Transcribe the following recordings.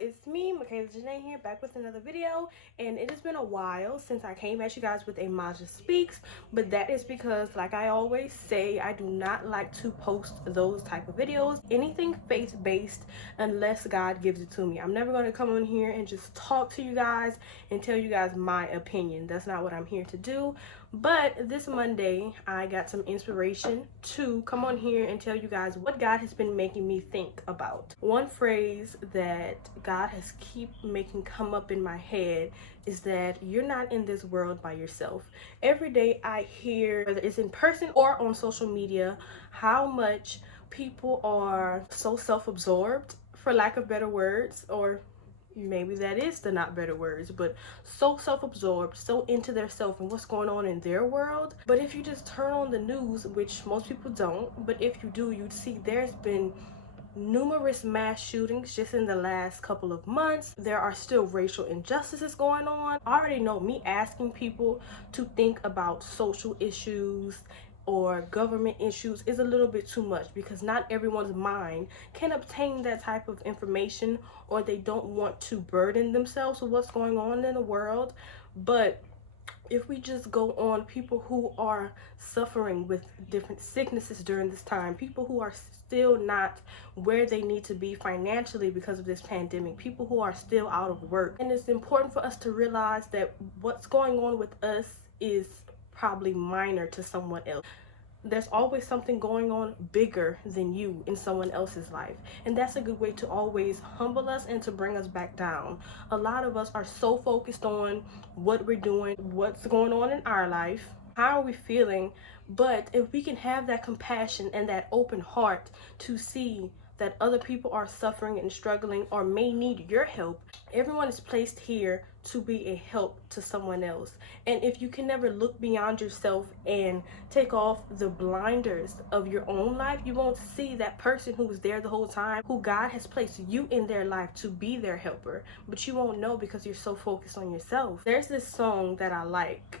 it's me, MaJa here, back with another video. And it has been a while since I came at you guys with a MaJa Speaks, but that is because, like I always say, I do not like to post those type of videos, anything faith-based, unless God gives it to me. I'm never going to come on here and just talk to you guys and tell you guys my opinion. That's not what I'm here to do. But this Monday, I got some inspiration to come on here and tell you guys what God has been making me think about. One phrase that God has keep making come up in my head is that you're not in this world by yourself. Every day I hear, whether it's in person or on social media, how much people are so self-absorbed, for lack of better words, or maybe that is the not better words, but so self-absorbed, so into their self and what's going on in their world. But if you just turn on the news, which most people don't, but if you do, you'd see there's been numerous mass shootings just in the last couple of months. There are still racial injustices going on. I already know me asking people to think about social issues or government issues is a little bit too much, because not everyone's mind can obtain that type of information, or they don't want to burden themselves with what's going on in the world. But if we just go on people who are suffering with different sicknesses during this time, people who are still not where they need to be financially because of this pandemic, people who are still out of work. And it's important for us to realize that what's going on with us is probably minor to someone else. There's always something going on bigger than you in someone else's life, and that's a good way to always humble us and to bring us back down. A lot of us are so focused on what we're doing, what's going on in our life, how are we feeling, but if we can have that compassion and that open heart to see that other people are suffering and struggling or may need your help. Everyone is placed here to be a help to someone else. And if you can never look beyond yourself and take off the blinders of your own life, you won't see that person who was there the whole time, who God has placed you in their life to be their helper. But you won't know because you're so focused on yourself. There's this song that I like.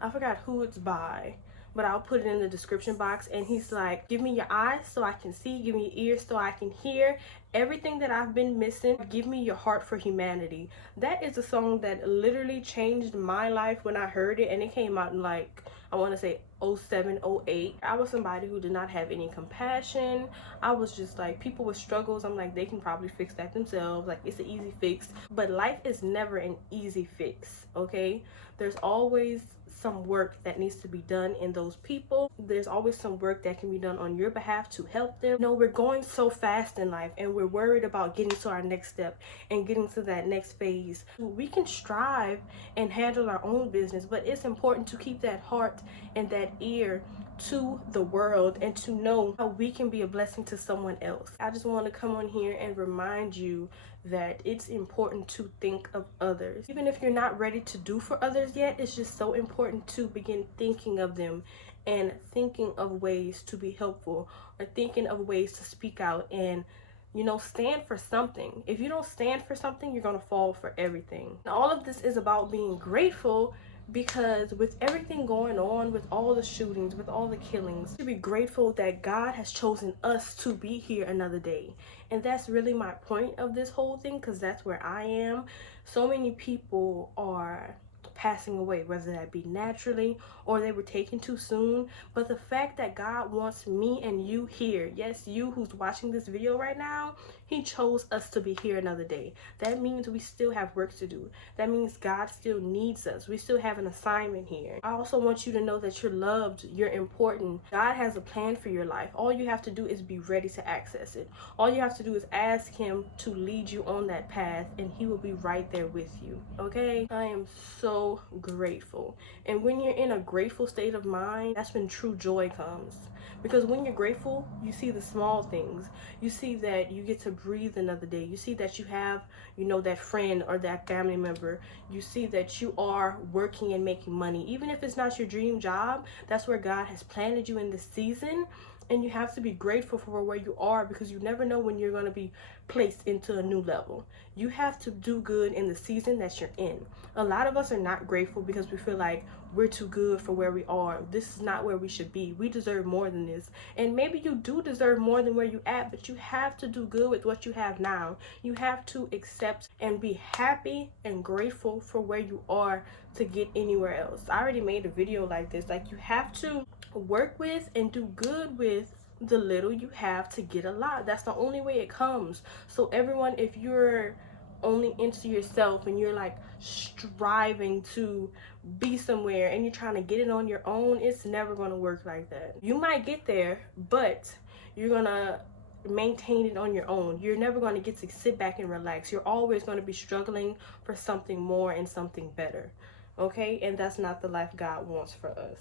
I forgot who it's by, but I'll put it in the description box. And he's like, give me your eyes so I can see, give me your ears so I can hear everything that I've been missing, give me your heart for humanity. That is a song that literally changed my life when I heard it, and it came out in, like, I want to say 07, 08. I was somebody who did not have any compassion. I was just like, people with struggles, I'm like, they can probably fix that themselves, like it's an easy fix. But life is never an easy fix, okay? There's always some work that needs to be done in those people. There's always some work that can be done on your behalf to help them. You know, we're going so fast in life and we're worried about getting to our next step and getting to that next phase. We can strive and handle our own business, but it's important to keep that heart and that ear to the world and to know how we can be a blessing to someone else. I just want to come on here and remind you that it's important to think of others. Even if you're not ready to do for others yet, it's just so important to begin thinking of them and thinking of ways to be helpful, or thinking of ways to speak out and, you know, stand for something. If you don't stand for something, you're gonna fall for everything. And all of this is about being grateful, because with everything going on, with all the shootings, with all the killings, to be grateful that God has chosen us to be here another day. And that's really my point of this whole thing, because that's where I am. So many people are passing away, whether that be naturally or they were taken too soon. But the fact that God wants me and you here, yes, you who's watching this video right now, he chose us to be here another day. That means we still have work to do. That means God still needs us. We still have an assignment here. I also want you to know that you're loved, you're important. God has a plan for your life. All you have to do is be ready to access it. All you have to do is ask him to lead you on that path, and he will be right there with you, okay? I am so grateful. And when you're in a grateful state of mind, that's when true joy comes. Because when you're grateful, you see the small things. You see that you get to breathe another day. You see that you have, you know, that friend or that family member. You see that you are working and making money. Even if it's not your dream job, that's where God has planted you in this season. And you have to be grateful for where you are, because you never know when you're going to be placed into a new level. You have to do good in the season that you're in. A lot of us are not grateful because we feel like we're too good for where we are. This is not where we should be. We deserve more than this. And maybe you do deserve more than where you at, but you have to do good with what you have now. You have to accept and be happy and grateful for where you are to get anywhere else. I already made a video like this. Like, you have to work with and do good with the little you have to get a lot. That's the only way it comes. So everyone, if you're only into yourself and you're like striving to be somewhere and you're trying to get it on your own, it's never going to work like that. You might get there, but you're gonna maintain it on your own. You're never going to get to sit back and relax. You're always going to be struggling for something more and something better. Okay? And that's not the life God wants for us.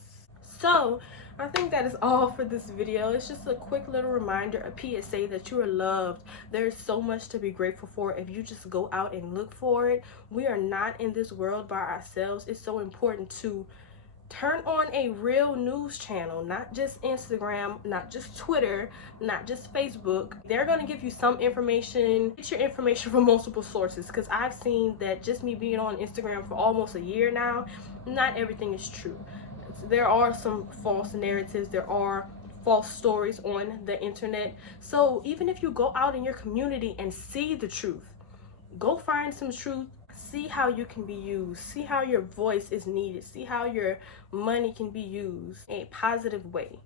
So I think that is all for this video. It's just a quick little reminder, a PSA that you are loved. There's so much to be grateful for if you just go out and look for it. We are not in this world by ourselves. It's so important to turn on a real news channel, not just Instagram, not just Twitter, not just Facebook. They're going to give you some information. Get your information from multiple sources, because I've seen that just me being on Instagram for almost a year now, not everything is true. There are some false narratives. There are false stories on the internet. So even if you go out in your community and see the truth, go find some truth. See how you can be used. See how your voice is needed. See how your money can be used in a positive way.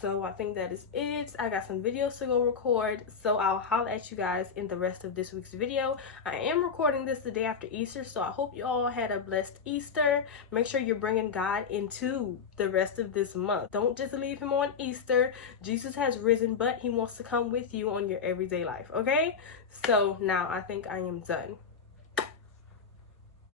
So I think that is it. I got some videos to go record, so I'll holler at you guys in the rest of this week's video. I am recording this the day after Easter, so I hope you all had a blessed Easter. Make sure you're bringing God into the rest of this month. Don't just leave him on Easter. Jesus has risen, but he wants to come with you on your everyday life, okay? So now I think I am done.